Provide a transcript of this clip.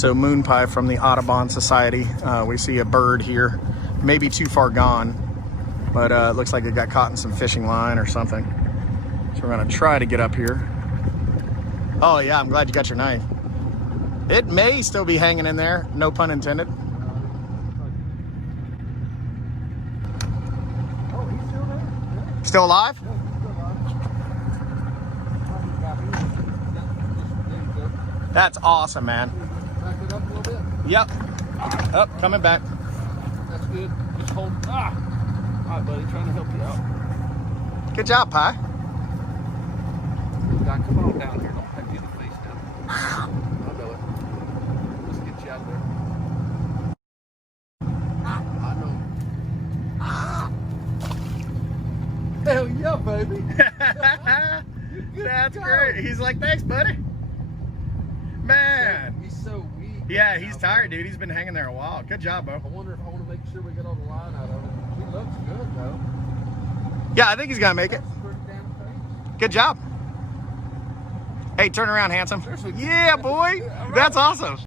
So moon pie from the Audubon Society. We see a bird here, maybe too far gone, but it looks like it got caught in some fishing line or something. So we're gonna try to get up here. Oh yeah, I'm glad you got your knife. It may still be hanging in there, no pun intended. Oh, he's still there? Still alive? Yeah, he's still alive. That's awesome, man. Back it up a little bit. Yep. Up, coming back. That's good. Just hold. Ah! All right, buddy, trying to help you out. Good job, Pie. Now, come on down here. Don't have you in the face down. I know it. Let's get you out there. I know. Hell yeah, baby. That's great. He's like, thanks, buddy. Man. He's so weak. Yeah, he's tired, dude. He's been hanging there a while. Good job, Bo. I wonder if I want to make sure we get all the line out of it. He looks good, though. Yeah, I think he's gonna make it. That's pretty damn face. Good job. Hey, turn around, handsome. Seriously. Yeah, boy. All right. That's awesome.